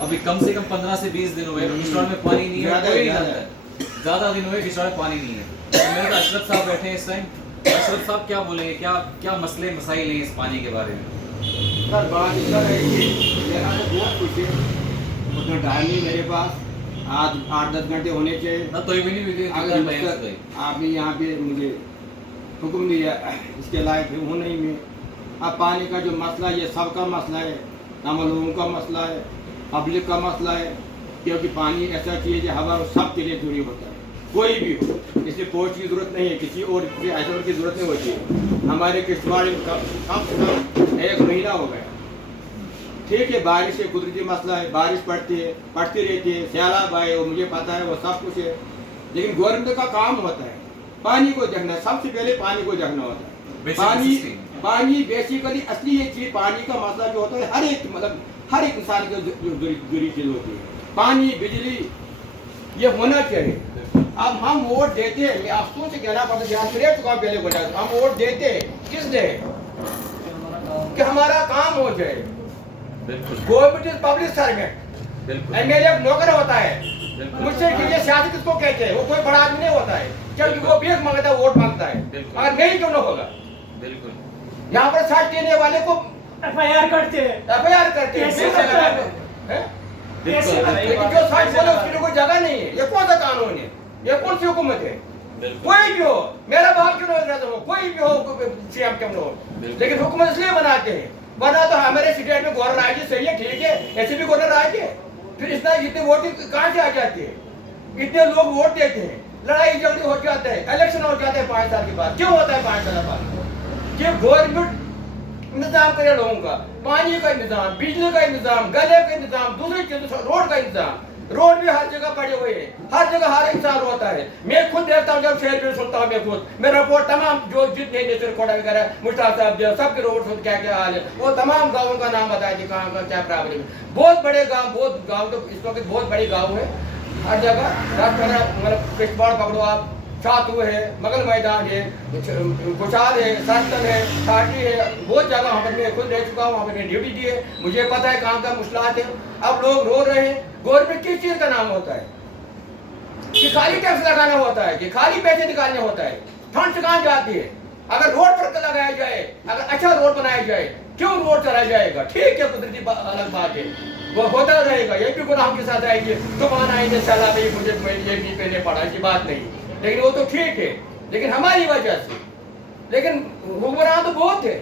अभी कम से कम 15 से 20 दिन हुए किश्तवाड़ में पानी नहीं है, कोई नहीं जानता है। ज़्यादा दिन हुए किश्तवाड़ में पानी नहीं है। तो मेरे पास अशरफ साहब बैठे हैं इस टाइम। अशरफ साहब क्या बोलेंगे, क्या क्या मसले मसाइल हैं इस पानी के बारे में? सर बात इसका है कि मेरा तो बहुत कुछ है, उतना टाइम नहीं मेरे पास। आज 8-10 घंटे होने चाहिए। ना तो ये भी नहीं हुई अगर आपने यहाँ पे मुझे हुक्म दिया इसके लायक हूँ नहीं मैं। अब पानी का जो मसला ये सबका मसला है, हम लोगों का मसला है, पब्लिक का मसला है। क्योंकि पानी ऐसा चीज़ है, हवा सबके लिए जरूरी होता है, कोई भी हो। इसलिए पोस्ट की ज़रूरत नहीं है, किसी और ऐसा की ज़रूरत नहीं होती है। हमारे किश्तवाड़ में कम से कम 1 महीना हो गया। ठीक है, बारिश है, कुदरती मसला है, बारिश पड़ती रहती है, सैलाब आए, वो मुझे पता है, वो सब कुछ है। लेकिन गवर्नमेंट का काम होता है पानी को देखना, सबसे पहले पानी को देखना होता है। पानी बेसिकली असली ये चीज, पानी का मसला जो होता है हर एक मतलब हर एक इंसान की जरूरी चीज होती है। पानी, बिजली ये होना चाहिए। अब हम वोट देते हैं, मैं अफसोस से कहना पड़ता है, यहाँ चुका पहले बोला, हम वोट देते हैं किस लिए कि हमारा काम हो जाए। Government is public servant, MLA नौकर होता है। मुझसे ये सियासत किसको कहते हैं? वो कोई बड़ा आदमी नहीं होता है, क्योंकि वो भीख मांगता है, वोट मांगता है। अगर नहीं क्यों ना होगा? बिल्कुल। यहाँ पर साथ देने वाले को एफआईआर करते हैं, लेकिन जो साथ बोले उसके लिए कोई जगह नहीं है। ये कौन सा कानून है? ये कौन सी हुकूमत है? कोई भी हो, मेरा बाप क्यों ना हो, कोई भी हो, सीएम क्यों ना हो, लेकिन हुकूमत इसलिए बनाते हैं। बना तो हमारे स्टेट में गवर्नर आए सही है, ठीक है, ऐसे भी गवर्नर आए थे, फिर इतना इतने वोटिंग कहाँ से आ जाती है? इतने लोग वोट देते हैं, लड़ाई झगड़े हो जाते हैं, इलेक्शन हो जाते हैं 5 साल के बाद। क्यों होता है 5 साल बाद? कि गवर्नमेंट इंतजाम करे लोगों का, पानी का इंतजाम, बिजली का इंतजाम, गले का इंतजाम, दूसरी चीज रोड का इंतजाम। रोड भी हर जगह पड़े हुए हैं, हर जगह हर इंसान रोता है। मैं खुद देखता हूँ, जब शहर में सुनता हूँ, मैं खुद मेरा रिपोर्ट तमाम जो जितने नेचर कोटा वगैरह मुश्ताक साहब सबके रोड सुन क्या क्या हाल है, वो तमाम गाँवों का नाम बताया कि कहाँ का क्या प्रॉब्लम है। बहुत बड़े गाँव, बहुत गाँव तो इस वक्त बहुत बड़े गाँव है हर जगह। मतलब किश्तवाड़ पकड़ो आप, छातू है, मगल मैदान है, खुशाल है, सरतन है, छाटी है, बहुत जगह वहाँ पर मैं खुद रह चुका हूँ, वहाँ पर मैंने ड्यूटी दी है, मुझे पता है कहाँ का मुश्किलात है। अब लोग रो रहे हैं। गवर्नमेंट किस चीज़ का नाम होता है कि खाली टैक्स लगाना होता है, कि खाली पैसे निकालने होता है? फंड कहाँ जाती है? अगर रोड पर लगाया जाए, अगर अच्छा रोड बनाया जाए, क्यों रोड चलाया जाएगा? ठीक है, कुदरती अलग बात है, वो होता रहेगा। ये भी गुनाह के साथ आएगी, तूफान आएंगे, सैलाब आएगी, मुझे ये भी पहले पड़ा, ऐसी बात नहीं, लेकिन वो तो ठीक है। लेकिन हमारी वजह से, लेकिन हुक्मरान तो बहुत है।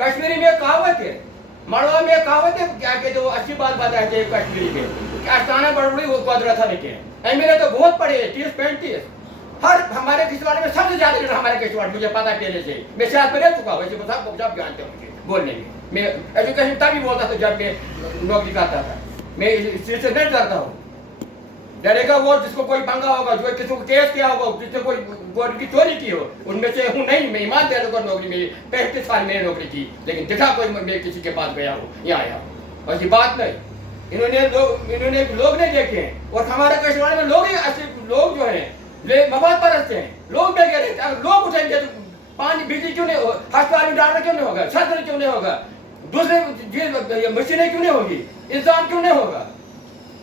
कश्मीरी में कहावत है, मड़वा में कहावत है, क्या कहते हो, अच्छी बात बताते हैं कश्मीरी में, आस्थाना बड़बड़ी वो कदरा था लेकिन एमएलए तो बहुत पड़े, 30-35 हर हमारे किश्तवाड़ में सबसे ज्यादा लीडर हमारे किश्तवाड़, मुझे पता है पहले से, मैं सियासत में रह चुका हूँ, सब जानते हो मुझे बोलने में। मैं एजुकेशन तभी बोलता था जब मैं नौकरी करता था, मैं इस चीज से नहीं डरता हूँ। डरेगा वो जिसको कोई पंगा होगा, जो किसी को केस किया होगा, जिसने कोई गोल्ड की चोरी की हो, उनमें से हूँ नहीं। मैं ईमानदार होकर नौकरी मेरी 35 साल मैंने नौकरी की, लेकिन देखा कोई मैं किसी के पास गया हूँ, यहाँ आया हूँ, ऐसी बात नहीं। इन्होंने लोग नहीं देखे हैं, और हमारे किश्तवाड़ में लोग ही असली लोग जो हैं मवाद परस्त हैं, लोग बेगे रहते। अगर लोग उठेंगे तो पानी, बिजली क्यों नहीं हो, अस्पताल में डालना क्यों नहीं होगा, छत क्यों नहीं होगा, दूसरे मशीनें क्यों नहीं होगी, इंतजाम क्यों नहीं होगा,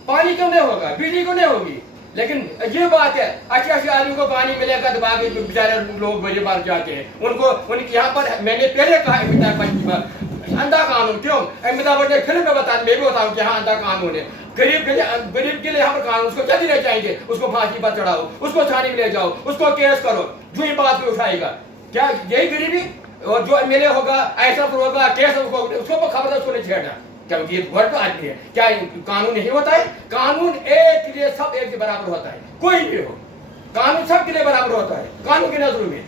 पानी क्यों नहीं होगा, बिजली क्यों नहीं होगी? लेकिन ये बात है, अच्छे अच्छे आदमी को पानी मिलेगा तो बाकी बेचारे लोग बड़े मार जाते हैं। उनको उनके यहाँ पर मैंने पहले कहा अंधा कानून क्यों? अमिताभ बच्चन फिल्म में बता, मैं भी बताऊँ कि हाँ अंधा कानून है। गरीब के लिए यहाँ पर कानून, उसको जल्दी रह जाएंगे, उसको फांसी पर चढ़ाओ, उसको थाने में ले जाओ, उसको केस करो, जो ही बात पे उठाएगा। क्या यही गरीबी? और जो एमएलए होगा ऐसा होगा, केस उसको खबर उसको नहीं छेड़ना, क्योंकि ये वर्ग आदमी है। क्या कानून नहीं होता है? कानून एक के लिए सब एक के बराबर होता है, कोई भी हो, कानून सबके लिए बराबर होता है। कानून की नजर में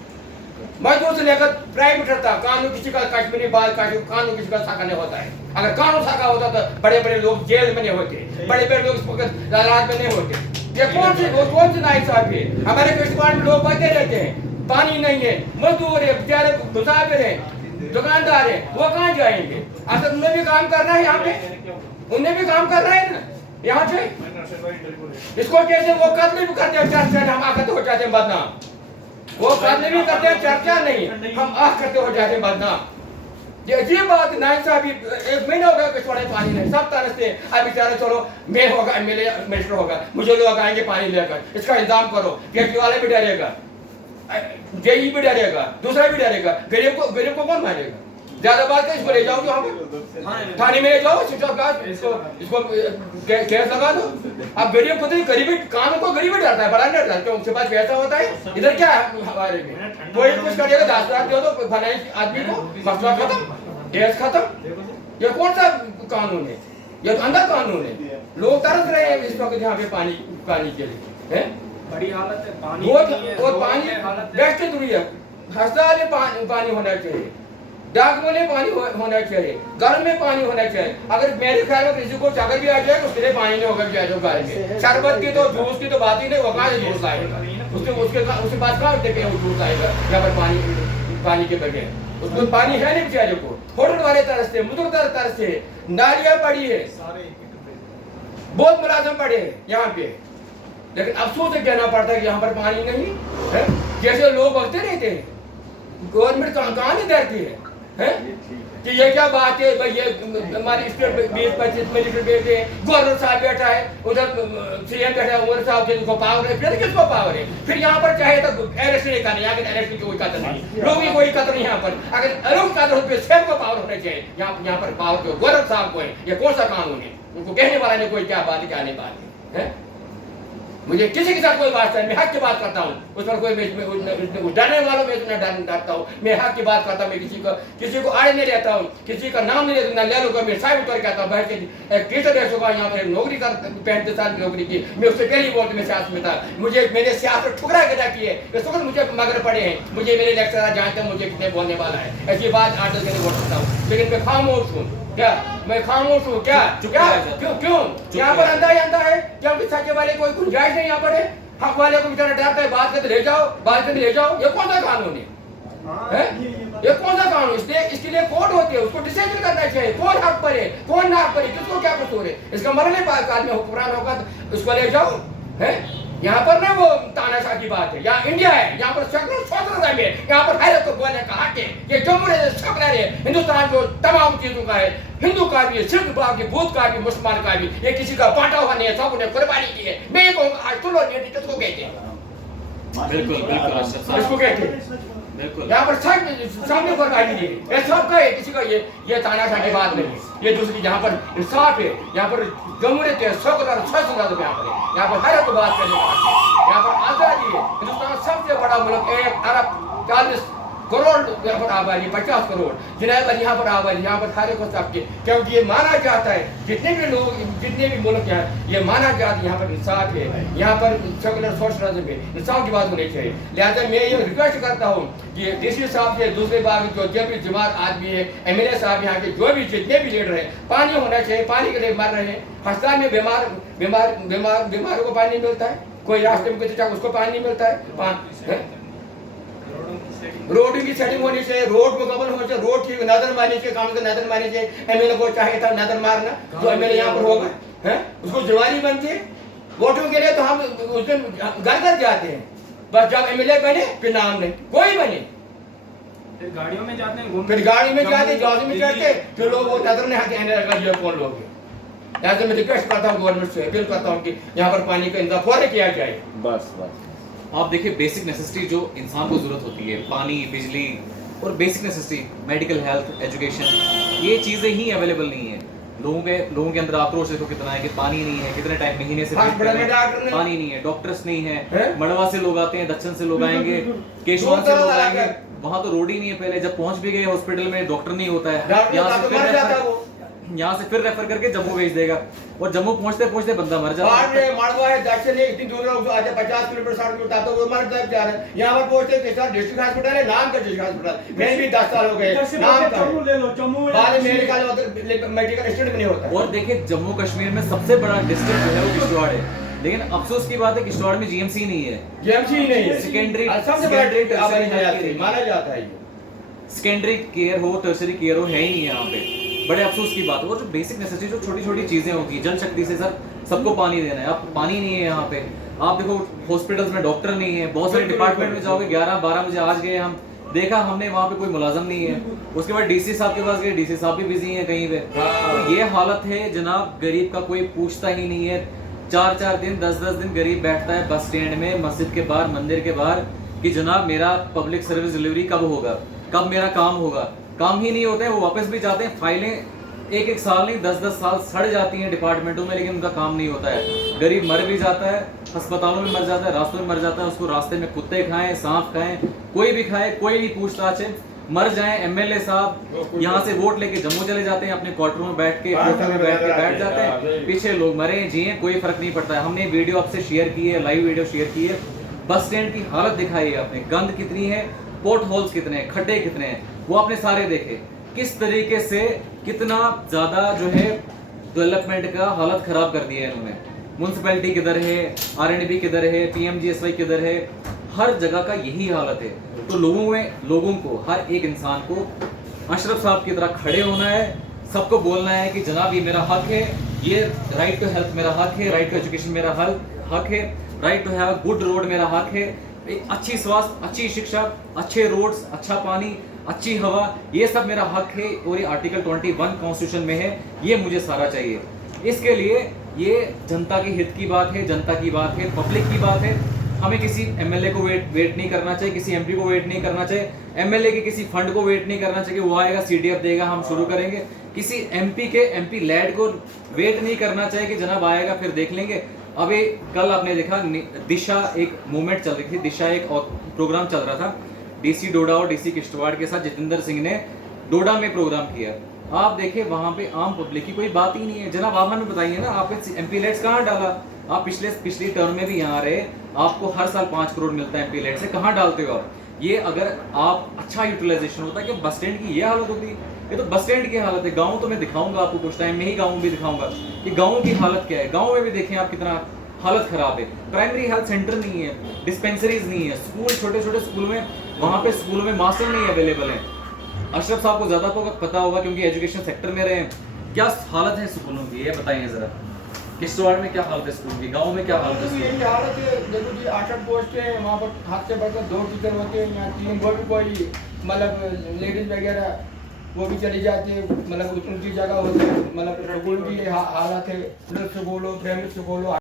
मजदूर से लेकर प्राइवेट रहता, कानून किसी का कश्मीरी बाल कानून किसी का साका नहीं होता है। अगर कानून साका होता तो बड़े बड़े लोग जेल में नहीं होते, बड़े बड़े लोग राज में नहीं होते। ये कौन सी नाइंसाफी है? हमारे किश्तवाड़ में लोग बचे रहते हैं, पानी नहीं है, मजदूर है, बेचारे मुसाफिर है, दुकानदार है, वो कहाँ जाएंगे? असल उन्हें भी काम करना है, यहाँ पे उन्हें भी काम करना है ना यहाँ पे। इसको कैसे वो कत्ल भी करते हैं, चर्चा हम आकर हो जाते हैं बदनाम, वो कत्ल भी करते हैं, चर्चा नहीं, हम आह करते हो जाते हैं बदनाम। ये अजीब बात नाइट साहब, 1 महीना हो गया पिछवाड़े पानी नहीं, सब तरसते हैं। अब बेचारे चलो मैं होगा, एमएलए मिनिस्टर होगा, मुझे लोग आएंगे पानी लेकर, इसका इंतजाम करो। गेट वाले भी डरेगा, जेई भी डरेगा, दूसरा भी डरेगा, गरीब को कौन मारेगा? ज्यादा बात है, इसको ले जाओ वहाँ पर थाने में ले जाओ, स्विच ऑफ कर, इसको केस लगा दो। अब गरीब को तो गरीबी काम को गरीब डरता है, बड़ा नहीं डरता, क्यों उसके पास पैसा होता है। इधर क्या है हमारे में, कोई कुछ करेगा 10 लाख दो तो भलाई आदमी को, मसला खत्म, केस खत्म। ये कौन सा कानून है? ये तो अंधा कानून है। लोग तरस रहे हैं इस वक्त यहाँ पे पानी के लिए, है बड़ी हालत है, पानी और पानी बेस्ट दुनिया अस्पताल में पानी होना चाहिए, डाकघरों में पानी होना चाहिए, घर में पानी होना चाहिए। अगर मेरे ख्याल में किसी को चाकर भी आ जाए तो उसके लिए पानी नहीं होगा जाए, घर में शरबत की तो जूस की तो बात ही नहीं, वो कहाँ से जूस आएगा? उसके पास कहाँ देखे वो जूस आएगा यहाँ पर पानी के बगैर? उसको पानी है नहीं बेचारे को। होटल वाले तरस से, बुजुर्ग तरस से, नालियां पड़ी है, बहुत मुलाजम पड़े हैं यहाँ पे, लेकिन अफसोस से कहना पड़ता है कि यहाँ पर पानी नहीं है। जैसे लोग बगते रहते हैं, गवर्नमेंट कहाँ नहीं देखती है कि ये क्या बात है भाई? ये हमारी स्टेट 20-25 मिनिस्टर बैठे हैं, गवर्नर साहब बैठा है, उधर सीएम बैठा है, उमर साहब जिनको पावर है, फिर किसको पावर है? फिर यहाँ पर चाहे तो अरेस्ट नहीं करना, यहाँ अरेस्ट की कोई कदर नहीं, लोगों की कोई कदर नहीं। यहाँ पर अगर अरुण कदर हो तो सीएम को पावर होना चाहिए, यहाँ पर पावर तो गवर्नर साहब को है। ये कौन सा कानून है? उनको कहने वाला नहीं कोई क्या बात है क्या नहीं बात है। मुझे किसी के साथ कोई बात नहीं, मैं हक की बात करता हूँ, उस पर कोई डरने वालों में इतना डरता हूँ। मैं हक की बात करता हूँ, मैं किसी को आड़े नहीं रहता हूँ, किसी का नाम नहीं लेता, ले लूँगा। मैं साहब उतर कहता हूँ, बैठ के एक टीचर रह चुका यहाँ पर, नौकरी कर 35 साल की नौकरी की, मैं उससे पहले बोलते मैं सियासत में था। मैंने सियासत ठुकरा के रखी है, इस वक्त मुझे मगर पड़े हैं, मुझे मेरे लेक्चरर जानते हैं मुझे कितने बोलने वाला है। ऐसी बात 8 दिन नहीं बोल सकता हूँ, लेकिन मैं खामोश हूँ। क्या मैं खामोश हूँ? क्या क्यों यहाँ पर अंधा ही अंधा है? क्योंकि सच्चे वाले कोई गुंजाइश नहीं यहाँ पर है। हक वाले को बेचारा डरता है, बात करते ले जाओ, बात करते ले जाओ। ये कौन सा कानून है? ये कौन सा कानून? इसके लिए कोर्ट होती है, उसको डिसाइड करना चाहिए कौन हक पर है, कौन ना हक पर है, किसको क्या कसूर है। इसका मरने काल में हुक्मरान होगा तो उसको ले जाओ। है यहाँ पर ना वो तानाशाह की बात है, यहाँ इंडिया है, यहाँ पर स्वतंत्रता में, यहाँ पर हैरत को बोलने का हक है। ये जम्मू है, हिंदुस्तान जो तमाम चीजों का है, हिंदू का भी है, सिख का भी, बौद्ध का भी, मुसलमान का भी। ये किसी का बांटा हुआ नहीं है, सबने कुर्बानी की है। मैं ये कहूँगा आज सुनो, किसको कहते हैं? बिल्कुल इसको कहते हैं यहाँ पर सामने कुर्बानी दी है, ये सबका है, किसी का ये तानाशाह की बात नहीं। ये दूसरी जहाँ पर इंसाफ है, यहाँ पर जमहूरियत है, यहाँ पर हर एक बात करने का, यहाँ पर आजादी है। हिंदुस्तान सबसे बड़ा मुल्क, 1 अरब 40 करोड़ यहाँ पर आबादी, 50 करोड़ यहाँ पर आबादी, यहाँ पर सारे को सबके, क्योंकि ये माना जाता है, जितने भी लोग, जितने भी मुल्क हैं, ये माना जाता है यहाँ पर इंसाफ है, यहाँ पर सेकुलर सोशलिज्म है, इंसाफ की बात होनी चाहिए। लिहाजा मैं ये रिक्वेस्ट करता हूँ कि डीसी साहब से, दूसरे बाग जो भी जमात आदमी है, एमएलए साहब यहाँ के जो भी जितने भी लीडर हैं, पानी होना चाहिए। पानी के लिए मर रहे हैं, अस्पताल में बीमारों को पानी मिलता है, कोई रास्ते में किसी उसको पानी नहीं मिलता है। रोड की सेटिंग होनी चाहिए, रोड मुकम्मल होना चाहिए, रोड ठीक नजर मारनी चाहिए, काम से नजर मारनी चाहिए। एमएलए को चाहिए था नजर मारना, जो एमएलए यहाँ पर होगा है उसको जिम्मेदारी बनती है। वोटों के लिए तो हम उस दिन घर जाते हैं, बस जब एमएलए बने फिर नाम नहीं, कोई बने फिर गाड़ियों में जाते हैं, फिर गाड़ी में जाते, जॉब में चढ़ते, फिर लोग वो नजर नहीं आते हैं ये कौन लोग है। ऐसे मैं रिक्वेस्ट करता हूँ, गवर्नमेंट से अपील करता हूँ कि यहाँ पर पानी का इंतजाम फौरन किया जाए। बस आप देखिए, बेसिक नेसेसिटी जो इंसान को जरूरत होती है, पानी, बिजली और basic necessity, medical, health, education, ये चीज़ें ही अवेलेबल नहीं है। लोगों के अंदर आक्रोश देखो कितना है कि पानी नहीं है, कितने टाइम महीने से पानी नहीं है, डॉक्टर्स नहीं है। मड़वा से लोग आते हैं, दक्षिण से लोग आएंगे, केशवान से लोग आएंगे, वहाँ तो रोड ही नहीं है। पहले जब पहुंच भी गए हॉस्पिटल में, डॉक्टर नहीं होता है, यहाँ से फिर रेफर करके जम्मू भेज देगा, और जम्मू पहुंचते पहुंचते बंदा मर जाता है। मड़वा है, दक्षिण है, इतनी दूर लोग आते 50 किलोमीटर 60 किलोमीटर, तो वो मर जा रहे हैं। यहाँ पर पहुंचते डिस्ट्रिक्ट हॉस्पिटल है, नाम का डिस्ट्रिक्ट हॉस्पिटल, मैं भी 10 साल हो गए, नाम का बाद में मेडिकल मेडिकल स्टूडेंट नहीं होता। और देखिए, जम्मू कश्मीर में सबसे बड़ा डिस्ट्रिक्ट जो है वो किश्तवाड़ है, लेकिन अफसोस की बात है किश्तवाड़ में जीएमसी नहीं है। जीएमसी नहीं है, सेकेंडरी माना जाता है। सेकेंडरी केयर हो, टर्शरी केयर हो, है ही नहीं यहाँ पे। बड़े अफसोस की बात है। और जो बेसिक नेसेसिटी, जो छोटी छोटी चीजें होती है, जल शक्ति से सर सबको पानी देना है, अब पानी नहीं है यहाँ पे। आप देखो हॉस्पिटल्स में डॉक्टर नहीं है, बहुत सारे डिपार्टमेंट में जाओगे 11-12 बजे आज गए हम, देखा हमने वहाँ पे कोई मुलाजम नहीं है। उसके बाद डीसी साहब के पास गए, डीसी साहब भी बिजी हैं कहीं पे। तो ये हालत है जनाब, गरीब का कोई पूछता ही नहीं है। 4-4 दिन 10-10 दिन गरीब बैठता है बस स्टैंड में, मस्जिद के बाहर, मंदिर के बाहर कि जनाब मेरा पब्लिक सर्विस डिलीवरी कब होगा, कब मेरा काम होगा। काम ही नहीं होता है, वो वापस भी जाते हैं, फाइलें 1-1 साल नहीं 10-10 साल सड़ जाती हैं डिपार्टमेंटों में, लेकिन उनका काम नहीं होता है। गरीब मर भी जाता है, अस्पतालों में मर जाता है, रास्तों में मर जाता है, उसको रास्ते में कुत्ते खाएं, सांप खाएं, कोई भी खाए, कोई नहीं पूछताछ है। मर जाएं, एमएलए साहब यहाँ से वोट लेके जम्मू चले जाते हैं, अपने क्वार्टरों में बैठ के बैठ जाते हैं, पीछे लोग मरे जिए, कोई फर्क नहीं पड़ता है। हमने वीडियो आपसे शेयर की है, लाइव वीडियो शेयर की है। बस स्टैंड की हालत दिखाई है आपने, गंद कितनी है, पोर्ट होल्स कितने हैं, खड्डे कितने हैं, वो आपने सारे देखे। किस तरीके से कितना ज्यादा जो है डेवलपमेंट का हालत खराब कर दिया है इन्होंने। म्यूनसिपैलिटी किधर है, आरएनबी किधर है, पीएमजीएसवाई किधर है, हर जगह का यही हालत है। तो लोगों को, हर एक इंसान को अशरफ साहब की तरह खड़े होना है, सबको बोलना है कि जनाब ये मेरा हक है, ये राइट टू हेल्थ मेरा हक है, राइट टू एजुकेशन मेरा हक है, right to have good road मेरा हक है, एक अच्छी स्वास्थ्य, अच्छी शिक्षा, अच्छे रोड्स, अच्छा पानी, अच्छी हवा, ये सब मेरा हक है और ये आर्टिकल 21 कॉन्स्टिट्यूशन में है, ये मुझे सारा चाहिए। इसके लिए ये जनता के हित की बात है, जनता की बात है, पब्लिक की बात है। हमें किसी एमएलए को वेट नहीं करना चाहिए, किसी एमपी को वेट नहीं करना चाहिए, एमएलए के किसी फंड को वेट नहीं करना चाहिए, वो आएगा सीडीएफ देगा हम शुरू करेंगे। किसी एमपी लैड को वेट नहीं करना चाहिए कि जनाब आएगा फिर देख लेंगे। अभी कल आपने देखा दिशा एक मूवमेंट चल रही थी, दिशा एक प्रोग्राम चल रहा था डीसी डोडा और डीसी किश्तवाड़ के साथ जितेंद्र सिंह ने डोडा में प्रोग्राम किया। आप देखें वहां पे आम पब्लिक की कोई बात ही नहीं है। जनाब आप हमें बताइए ना, आपने एमपी लेट्स कहाँ डाला? आप पिछली टर्म में भी यहाँ रहे, आपको हर साल 5 करोड़ मिलता है एमपी लेट से, कहाँ डालते हो आप? ये अगर आप अच्छा यूटिलाइजेशन होता है कि बस स्टैंड की ये हालत होती, ये तो बस स्टैंड की हालत है। गाँव तो मैं दिखाऊंगा आपको, कुछ टाइम में ही गाँव भी दिखाऊंगा कि गाँव की हालत क्या है। गाँव में भी देखें आप कितना हालत खराब है। प्राइमरी हेल्थ सेंटर नहीं है, डिस्पेंसरीज नहीं है, स्कूल छोटे स्कूल में, वहाँ पे स्कूलों में मास्टर नहीं अवेलेबल है। अशरफ साहब को ज्यादा तो पता होगा क्योंकि एजुकेशन सेक्टर में रहे हैं। क्या हालत है स्कूलों की, ये बताइए जरा। किश्तवाड़ में क्या हालत है स्कूल की, गाँव में क्या हालत है? यही हालत है। देखो जी 8 पोस्ट है वहाँ पर, हाथ से बढ़कर 2 टीचर होते हैं यहाँ 3, वो भी कोई मतलब लेडीज वगैरह वो भी चली जाती है, मतलब उनकी जगह होती है, मतलब स्कूल की हालत है। School primary school